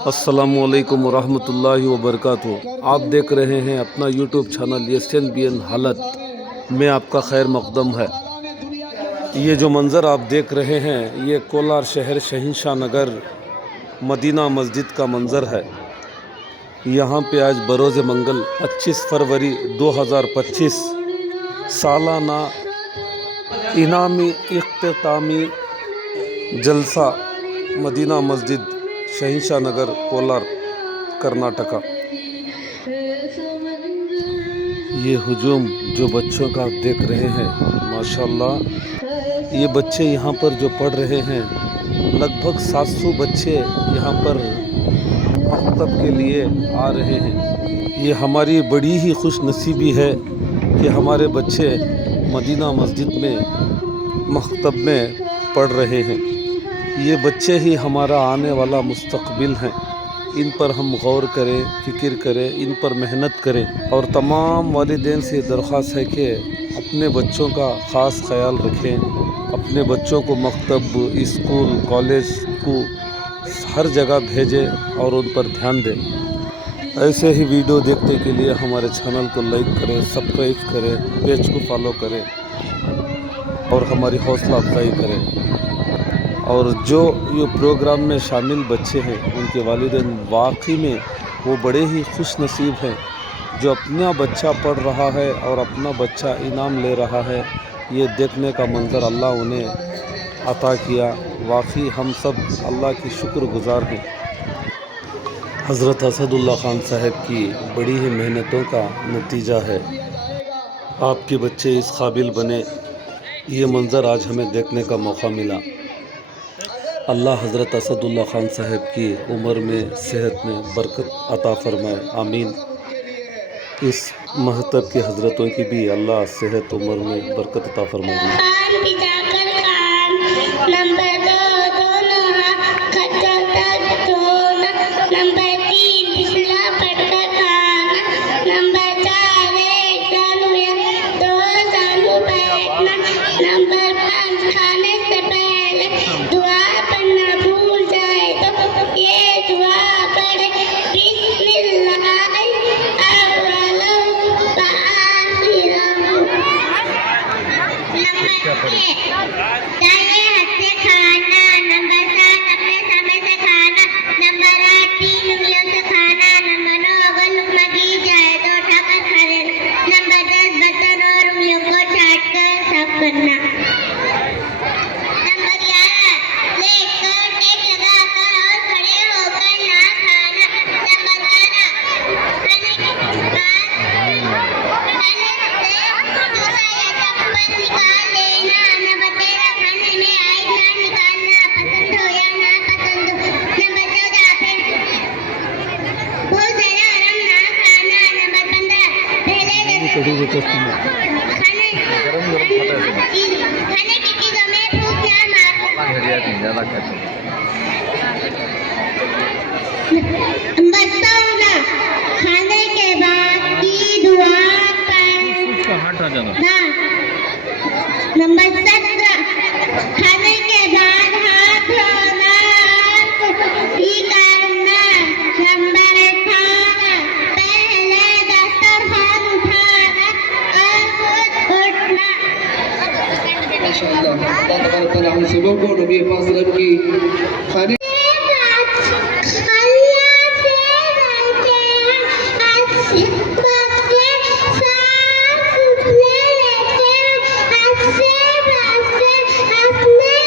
अस्सलामुअलैकुम वरहमतुल्लाहि वबरकातुहू। आप देख रहे हैं अपना यूट्यूब चैनल SNBN हालत में आपका खैर मकदम है। ये जो मंज़र आप देख रहे हैं ये कोलार शहर शहंशाह नगर मदीना मस्जिद का मंज़र है। यहाँ पे आज बरोज़ मंगल 25 फरवरी 2025 सालाना इनामी इख्तितामी जलसा मदीना मस्जिद शहंशाह नगर कोलार कर्नाटका। ये हुजूम जो बच्चों का आप देख रहे हैं माशाल्लाह, ये बच्चे यहाँ पर जो पढ़ रहे हैं लगभग 700 बच्चे यहाँ पर मकतब के लिए आ रहे हैं। ये हमारी बड़ी ही खुश नसीबी है कि हमारे बच्चे मदीना मस्जिद में मकतब में पढ़ रहे हैं। ये बच्चे ही हमारा आने वाला मुस्तकबिल हैं। इन पर हम गौर करें, फ़िक्र करें, इन पर मेहनत करें और तमाम वालिदैन से दरख्वास्त है कि अपने बच्चों का ख़ास ख्याल रखें, अपने बच्चों को मकतब, स्कूल, कॉलेज को हर जगह भेजें और उन पर ध्यान दें। ऐसे ही वीडियो देखने के लिए हमारे चैनल को लाइक करें, सब्सक्राइब करें, पेज को फॉलो करें और हमारी हौसला अफजाई करें। और जो ये प्रोग्राम में शामिल बच्चे हैं उनके वालिदैन वाकई में वो बड़े ही खुश नसीब हैं जो अपना बच्चा पढ़ रहा है और अपना बच्चा इनाम ले रहा है। ये देखने का मंज़र अल्लाह उन्हें अता किया। वाकई हम सब अल्लाह की शुक्रगुज़ार हैं। हज़रत असदुल्ला ख़ान साहब की बड़ी ही मेहनतों का नतीजा है आपके बच्चे इस काबिल बने। ये मंज़र आज हमें देखने का मौका मिला। अल्लाह हज़रत असदुल्ला ख़ान साहब की उम्र में, सेहत में बरकत अता फरमाए, आमीन। इस महतब की हज़रतों की भी अल्लाह सेहत उम्र में बरकत अता फरमाए। खाने के बाद की दुआ पर नंबर 17 खाने के बाद हाथ धोना ही करना। नंबर 18 पहले दस्तरखान उठाना और खुद उठना। माशाअल्लाह हम सबों को नबी पाक सल्लल्लाहु अलैहि वसल्लम की खाने अपने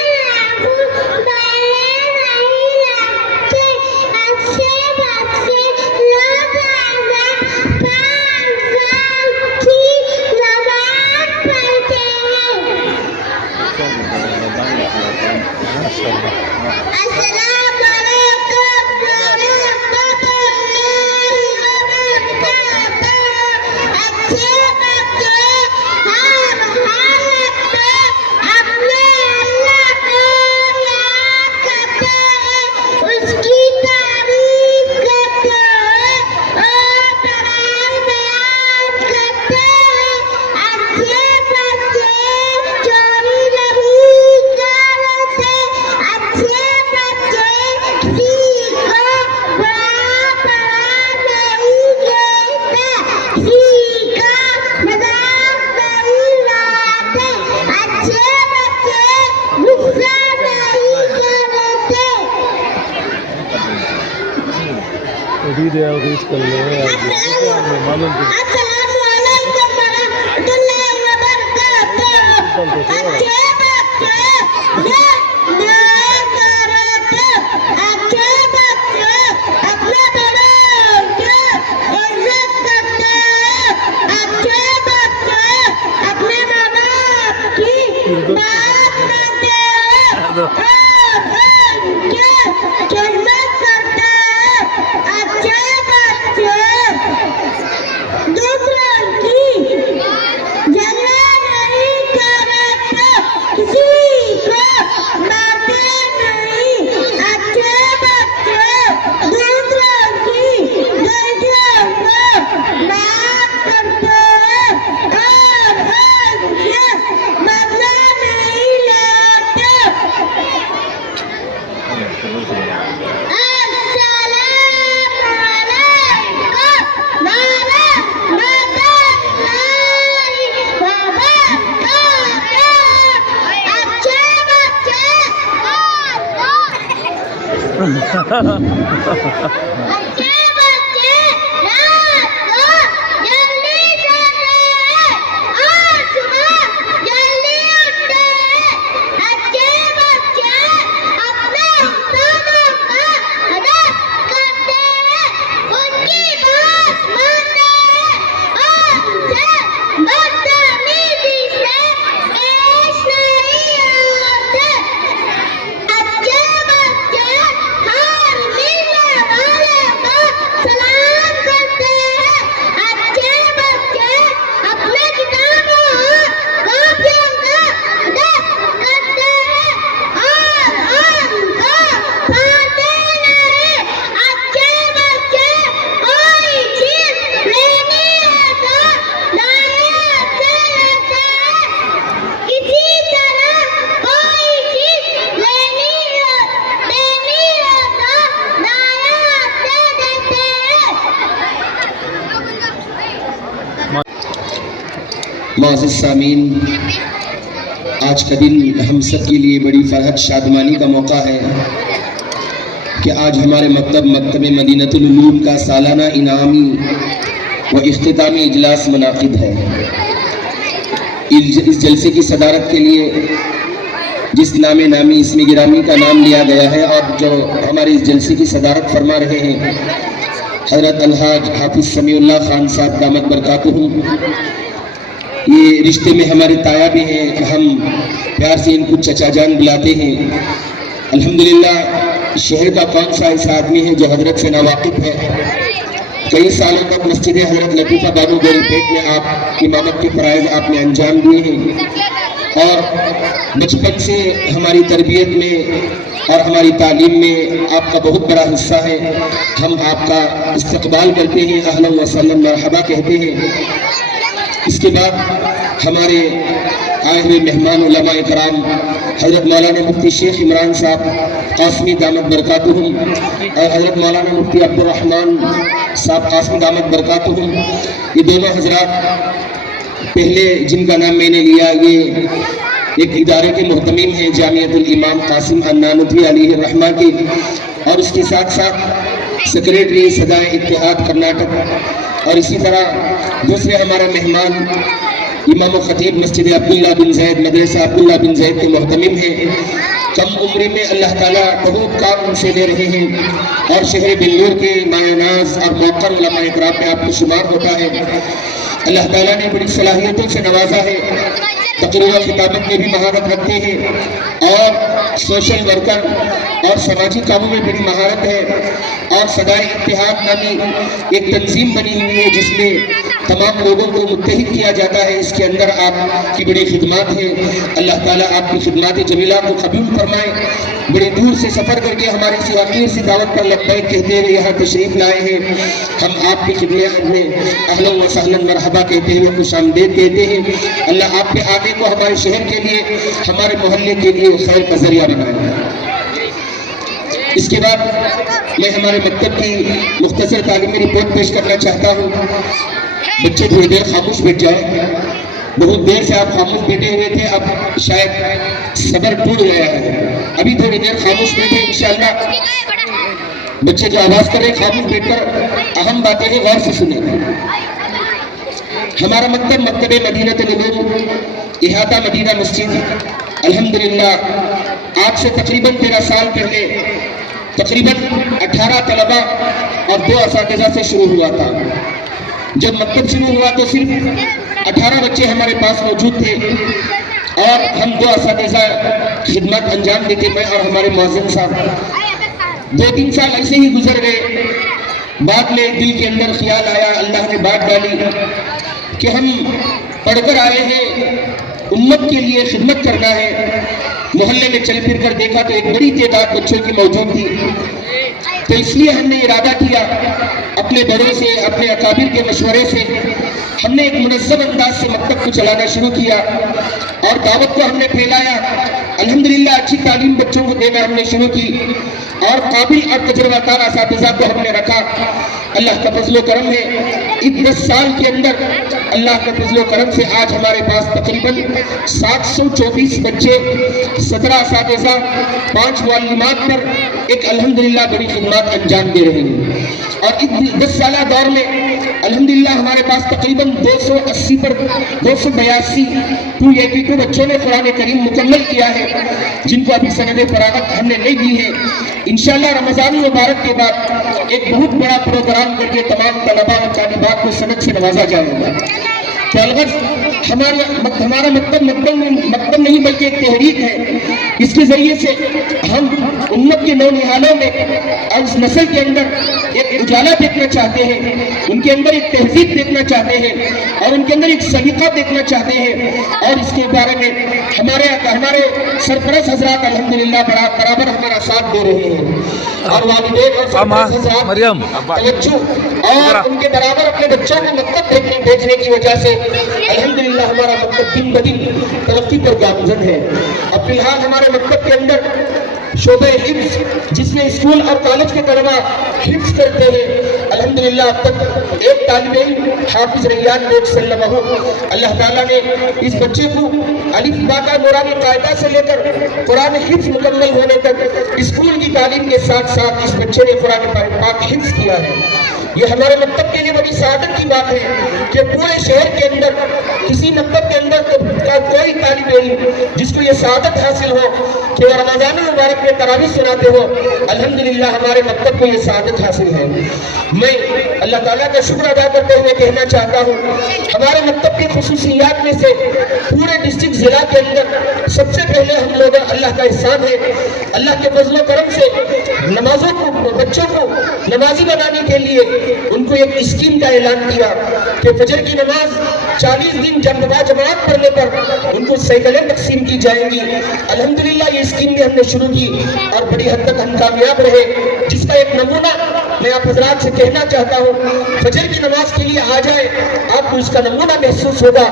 Assalamualaikum warahmatullahi wabarakatuh. अच्छे बच्चे अच्छे बच्चे अपने बड़ों की इज्जत करते हैं। अच्छे बच्चे अपने माँ बाप की बात मानते हैं और उनकी खिदमत करते हैं। अच्छे बच्चे दूसरों की जगह नहीं करते, किसी को मारते नहीं। अच्छे बच्चे दूसरों की गलतियों को माफ करते हैं और उनसे बदला नहीं लेते। अच्छे बच्चे रात को जल्दी सोते हैं और सुबह जल्दी उठते हैं। अच्छे बच्चे अपने उस्तादों का अदब करते हैं, उनकी बात मानते हैं और उनसे बदतमीजी से पेश नहीं आते। अच्छे बच्चे हर मिलने वाले को सलाम करते हैं। अच्छे बच्चे अपने किताबों और कॉपियों का अदब करते हैं और उनको पढ़ते नहीं। अच्छे बच्चे कोई चीज लेनी है तो दाएं से लेते हैं। किसी तरह कोई चीज लेनी है देनी है तो दाएं से देते हैं। मुअज़्ज़िज़ सामीन, आज का दिन हम सब के लिए बड़ी फरहत शादमानी का मौका है कि आज हमारे मकतब मदीनतुल उलूम का सालाना इनामी व इख्तितामी इजलास मुनाकिद है। इस जलसे की सदारत के लिए जिस नामे नामी इसमें गिरामी का नाम लिया गया है और जो हमारे इस जलसे की सदारत फरमा रहे हैं हज़रत अलहाज हाफिज़ समीउल्लाह खान साहब दामत बरकातुहुम, ये रिश्ते में हमारे ताया भी हैं, हम प्यार से इनको चचा जान बुलाते हैं। अल्हम्दुलिल्लाह, शहर का कौन सा ऐसा आदमी है जो हजरत से नावाकिफ है। कई सालों तक मस्जिद हजरत लतीफ़ा बानो गोलपेट में आप इमामत के फ़राइज़ आपने अंजाम दिए हैं और बचपन से हमारी तरबियत में और हमारी तालीम में आपका बहुत बड़ा हिस्सा है। हम आपका इस्तकबाल करते हैं, अहलन व सहलन मरहबा कहते हैं। इसके बाद हमारे आए हुए मेहमान उलमा इकराम हज़रत मौलाना मुफ्ती शेख इमरान साहब कासमी दामत बरकातुहुम और हज़रत मौलाना मुफ्ती अब्दुर्रहमान साहब कासमी दामत बरकातुहुम, ये दोनों हजरात पहले जिनका नाम मैंने लिया, ये एक इदारे के मुहतमिम हैं जामियतुल इमाम कासिम अन्नानुतवी अलैहि रहमा की, और उसके साथ साथ सेक्रेटरी सदाए इत्तेहाद कर्नाटक। और इसी तरह दूसरे हमारा मेहमान इमाम खतीब मस्जिद अब्दुल्ला बिन ज़ैद मदरसा अब्दुल्ला बिन ज़ैद के मुहतमिम हैं। कम उम्री में अल्लाह ताला बहुत काम उनसे ले रहे हैं और शहर बिल्लूर के मायनाज और मौकर उलमा इकराम में आपको शुमार होता है। अल्लाह ताला ने बड़ी सलाहियतों से नवाजा है, तकरीर खिताबत में भी महारत रखते हैं और सोशल वर्कर और समाजी कामों में बड़ी महारत है। और सदाए इत्तेहाद नामी एक तंजीम बनी हुई है जिसमें तमाम लोगों को मुत्तहिद किया जाता है। इसके अंदर आपकी बड़ी खिदमत है। अल्लाह ताला आपकी खिदमत जमीला को कबूल फरमाए। बड़ी दूर से सफ़र करके हमारे इस हकीर सी दावत पर लब्बैक कहते हुए यहाँ तशरीफ़ लाए हैं। हम आपकी खिदमत में अहलन व सहलन मरहबा कहते हुए खुशामदीद कहते हैं। अल्लाह आपके आने को हमारे शहर के लिए, हमारे मोहल्ले के लिए खैर का जरिया बनाए। इसके बाद मैं हमारे मकतब की मुख्तसर तालीमी रिपोर्ट पेश करना चाहता हूँ। बच्चे थोड़ी देर खामोश बैठ जाए, बहुत देर से आप खामोश बैठे हुए थे, अब शायद सब्र टूट गया है। अभी थोड़ी देर खामोश बैठे, इंशाअल्लाह बच्चे जो आवाज कर रहे हैं खामोश बैठकर अहम बातें हैं, गौर से सुने। हमारा मकतब मकतब मदीनतुल उलूम इहाता मदीना मस्जिद अल्हम्दुलिल्लाह आज से तकरीबन 13 साल पहले तकरीबन 18 तलबा और 2 असातिज़ा से शुरू हुआ था। जब मकतब शुरू हुआ तो सिर्फ 18 बच्चे हमारे पास मौजूद थे और हम 2 असातिज़ा खिदमत अंजाम देते, मैं और हमारे मुअज़्ज़िन साहब। 2-3 साल ऐसे ही गुजर गए। बाद में दिल के अंदर ख्याल आया, अल्लाह ने बात डाली कि हम पढ़कर आए हैं, उम्मत के लिए खिदमत करना है। मोहल्ले में चल फिर कर देखा तो एक बड़ी तादाद बच्चों की मौजूद थी, तो इसलिए हमने इरादा किया अपने बड़ों से, अपने अकाबिर के मशवरे से हमने एक मुनज़्ज़म अंदाज से मकतब को चलाना शुरू किया और दावत को हमने फैलाया। अल्हम्दुलिल्लाह अच्छी तालीम बच्चों को देना हमने शुरू की और काबिल और तजुर्बाकार असातिज़ा को हमने रखा। अल्लाह का फज़्ल व करम है, इस 10 साल के अंदर अल्लाह का फज़्ल व करम से आज हमारे पास तकरीबन 724 बच्चे, 17 असातिज़ा, 5 मुअल्लिमात पर एक अल्हम्दुलिल्लाह बड़ी खिदमत अंजाम दे रहे हैं। और इस 10 साल दौर में अल्हम्दुलिल्लाह हमारे पास तकरीबन 280 पर 282 282 बच्चों ने कुरान करीम मुकम्मल किया है, जिनको अभी सनद फरागत हमने नहीं दी है। इंशाअल्लाह रमज़ान मुबारक के बाद एक बहुत बड़ा प्रोग्राम करके तमाम तलबा और तालिबात को सनद से नवाजा जाएगा। तो अलगत हमारा मकतब नहीं बल्कि एक तहरीक है। इसके जरिए से हम उम्मत के नौनिहालों में और इस नस्ल के अंदर एक उजाला देखना चाहते हैं, उनके अंदर एक तहजीब देखना चाहते हैं और उनके अंदर एक सलीका देखना चाहते हैं। और इसके बारे में हमारे सरपरस्त हजरात अल्हम्दुलिल्लाह बराबर हमारा साथ दे रहे हैं और वालिदैन और सरपरस्त हजरात तवज्जो और उनके बराबर अपने बच्चों को मकतब भेजने की वजह से अल्हम्दुलिल्लाह हमारा मकतब दिन ब दिन तरक्की पर गामजन है। अब फिलहाल हमारे मकतब के अंदर शोबे हिफ्ज़, जिसमें स्कूल और कॉलेज के तलबा हिफ्ज़ करते हैं, अल्हम्दुलिल्लाह अब तक एक तालिब इल्म हाफिज रैयान बेग सल्लल्लाहु अल्लाह ताला ने इस बच्चे को अलिफ बा का नूरानी कायदा से लेकर कुरान हिफ्ज़ मुकम्मल होने तक स्कूल की तालीम के साथ साथ इस बच्चे ने कुरान पाक हिफ्ज़ किया है। ये हमारे मकतब के लिए बड़ी सादत की बात है कि पूरे शहर के अंदर किसी मकतब के अंदर का कोई तालिब इल्म जिसको ये सादत हासिल हो कि वो रमज़ान मुबारक में तरावी सुनाते हो, अल्हम्दुलिल्लाह हमारे मकतब को ये सादत हासिल है। मैं अल्लाह ताला का शुक्र अदा करते हुए कहना चाहता हूँ, हमारे मकतब की खुसूसियात में से पूरे डिस्ट्रिक्ट जिला के अंदर सबसे पहले हम लोग अल्लाह का एहसान है, अल्लाह के फज़्ल व करम से नमाजों को, बच्चों को नमाजी बनाने के लिए उनको एक स्कीम का ऐलान किया कि फजर की नमाज 40 दिन जमात पढ़ने पर उनको साइकिलें तकसीम की जाएंगी। अल्हम्दुलिल्लाह ये स्कीम भी हमने शुरू की और बड़ी हद तक हम कामयाब रहे, जिसका एक नमूना मैं आप हजरात से कहना चाहता हूँ। फजर की नमाज के लिए आ जाए, आपको इसका नमूना महसूस होगा।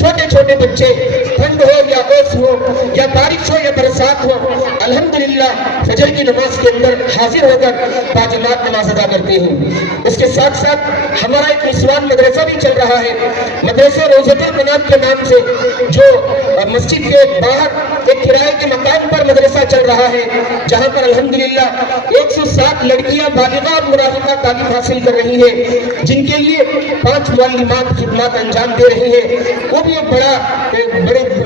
छोटे छोटे बच्चे, ठंड हो या ओस हो या बारिश हो या बरसात हो, अल्हम्दुलिल्लाह फजर की नमाज के अंदर हाजिर होकर बाजमात नमाज अदा करते हैं। इसके साथ साथ हमारा एक निस्वान मदरसा भी चल रहा है, मदरसा रोज़तुल मनात के नाम से, जो मस्जिद के बाहर एक किराए के मकान पर मदरसा चल रहा है, जहाँ पर अल्हम्दुलिल्लाह 107 लड़कियां बालिगा और मुराहिका तालीम हासिल कर रही है, जिनके लिए 5 मुअल्लिमात खिदमत अंजाम दे रही है। वो भी एक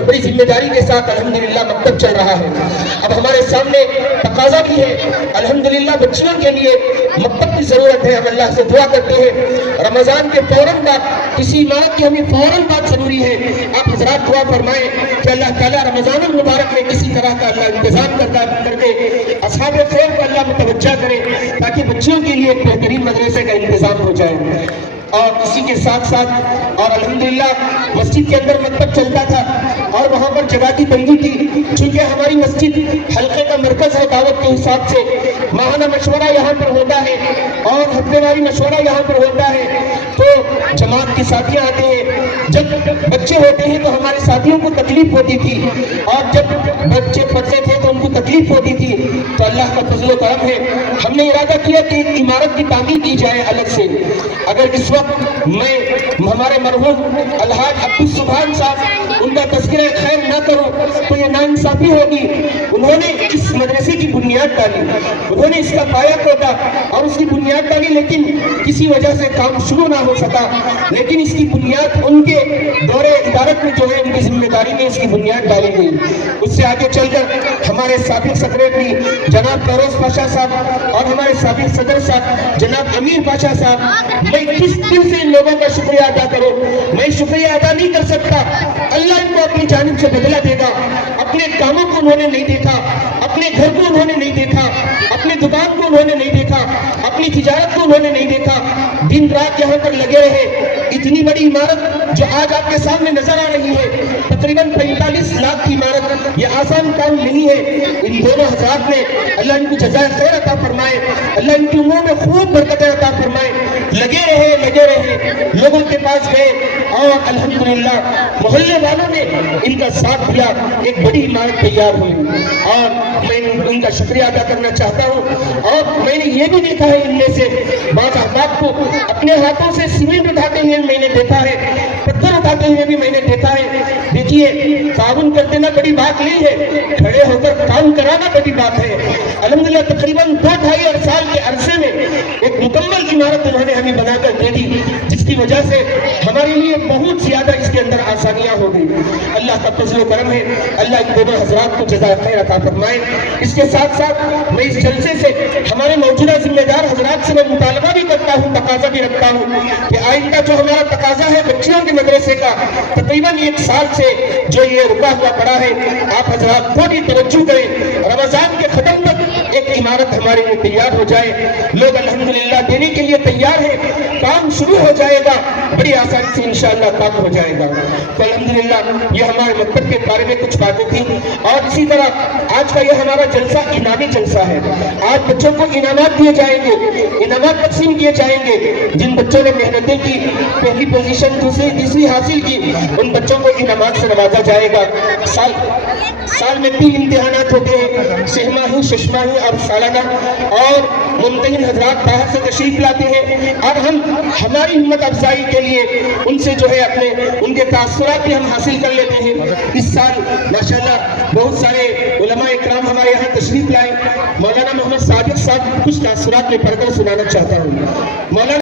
बड़ी जिम्मेदारी के साथ अल्हम्दुलिल्लाह मकतब चल रहा है। अब हमारे सामने तकाजा भी है, अल्हम्दुलिल्लाह बच्चियों के लिए मकतब की जरूरत है। हम अल्लाह से दुआ करते हैं रमजान के फौरन बाद, किसी इमारत की हमें फौरन बाद जरूरी है, आप हजरात दुआ फरमाएं कि अल्लाह ताला रमजान मुबारक में किसी तरह का अल्लाह इंतजाम करके असहाब खैर को अल्लाह मुतवज्जा करे, ताकि बच्चियों के लिए एक बेहतरीन मदरसे का इंतजाम हो जाए। और इसी के साथ साथ और अल्हम्दुलिल्लाह मस्जिद के अंदर मकतब चलता था और वहाँ पर जगह की तंगी थी। चूँकि हमारी मस्जिद हल्के का मरकज है, दावत के हिसाब से माहाना मशवरा यहाँ पर होता है और हफ्तेवारी मशवरा यहाँ पर होता है, तो जमात के साथी आते हैं। जब बच्चे होते हैं तो हमारे साथियों को तकलीफ होती थी, और जब बच्चे पढ़ते थे तो उनको तकलीफ होती थी। तो अल्लाह का फजल करम है, हमने इरादा किया कि एक इमारत की तामीर की जाए अलग से। अगर इस वक्त मैं हमारे मरहूम अलहाज अब्दुल सुभान साहब उनका तज़किरा खैर ना करूं तो ये नाइंसाफी होगी। उन्होंने इस मदरसे की बुनियाद डाली, उन्होंने इसका पाया खोदा और उसकी बुनियाद डाली, लेकिन किसी वजह से काम शुरू ना हो सका। लेकिन इसकी बुनियाद उनके दौरे इदारत में जो है उनकी जिम्मेदारी में इसकी बुनियाद डाली गई। उससे आगे चलकर हमारे साबिक सेक्रेटरी जनाब फरोज पाशा साहब और हमारे साबिक सदर साहब जनाब अमीर पाशा साहब, मैं किस दिल से इन लोगों का शुक्रिया अदा करूं, मैं शुक्रिया अदा नहीं कर सकता। अल्लाह इनको अपनी जानिब से बदला देगा। अपने कामों को उन्होंने नहीं देखा, अपने घर को उन्होंने नहीं देखा, अपनी दुकान को उन्होंने नहीं देखा, अपनी तिजारत को उन्होंने नहीं देखा, दिन रात यहाँ पर लगे रहे। इतनी बड़ी इमारत जो आज आपके सामने नजर आ रही है, तकरीबन 45 लाख की इमारत, ये आसान काम नहीं है। इन दोनों हज़रात ने, अल्लाह इनको जज़ाए खैर अता फरमाए, अल्लाह इनकी उम्रों में खूब बरकतें अता फरमाए। लगे रहे, लोगों के पास गए और अल्हम्दुलिल्लाह मोहल्ले वालों ने इनका साथ दिया, एक बड़ी इमारत तैयार हुई। और मैं इनका शुक्रिया अदा करना चाहता हूँ। और मैंने ये भी देखा है, इनमें से बात अहबाब को अपने हाथों से सीमेंट उठाते हुए मैंने देखा है, पत्थर उठाते हुए भी मैंने देखा है। देखिए, ताउन कर देना बड़ी बात नहीं है, खड़े होकर काम कराना बड़ी बात है। अल्हम्दुलिल्लाह तकरीबन 2-2.5 साल के अरसे में एक मुकम्मल इमारत उन्होंने हमें बनाकर दे दी, जिसकी वजह से हमारे लिए बहुत ज्यादा इसके अंदर आसानियां हो गई। अल्लाह का फजल करम है, अल्लाह इन दोनों हजरात को जज़ाए खैर अता फरमाए। इसके साथ साथ मैं इस जलसे से हमारे मौजूदा जिम्मेदार हजरात से मैं मुतालबा भी करता हूँ, तकाजा भी रखता हूँ कि आइंदा जो हमारा तकाजा है बच्चियों के मदरसे का, तकरीबन 1 साल से जो ये रुका हुआ पड़ा है, आप हजरात थोड़ी तवज्जो करें। रमजान के खत्म तक एक इमारत हमारे लिए तैयार हो जाए। लोग अल्हम्दुलिल्लाह देने के लिए तैयार है, काम शुरू हो जाएगा, बड़ी आसानी से इंशाअल्लाह काम हो जाएगा। तो अल्हम्दुलिल्लाह ये हमारे मकसद के बारे में कुछ बातें थी। और इसी तरह आज का ये हमारा जलसा इनामी जलसा है। आज बच्चों को इनामात दिए जाएंगे, इनामात तकसीम किए जाएंगे। जिन बच्चों ने मेहनतें की, पहली पोजीशन दूसरी तीसरी हासिल की, उन बच्चों को इनामात से नवाजा जाएगा। साल में 3 इम्तिहानात होते हैं, छमाही, शशमाही और सालाना। और मुमतहिन हजरात बाहर से तशरीफ लाते हैं और हम हमारी हिम्मत अफजाई के लिए उनसे जो है अपने उनके तासुरात भी हम हासिल कर लेते हैं। इस साल माशाल्लाह बहुत सारे उलमा इकराम हमारे यहाँ तशरीफ लाए। मौलाना मोहम्मद सादिक साहब कुछ तासुरात में पढ़कर सुनाना चाहता हूँ। मौलाना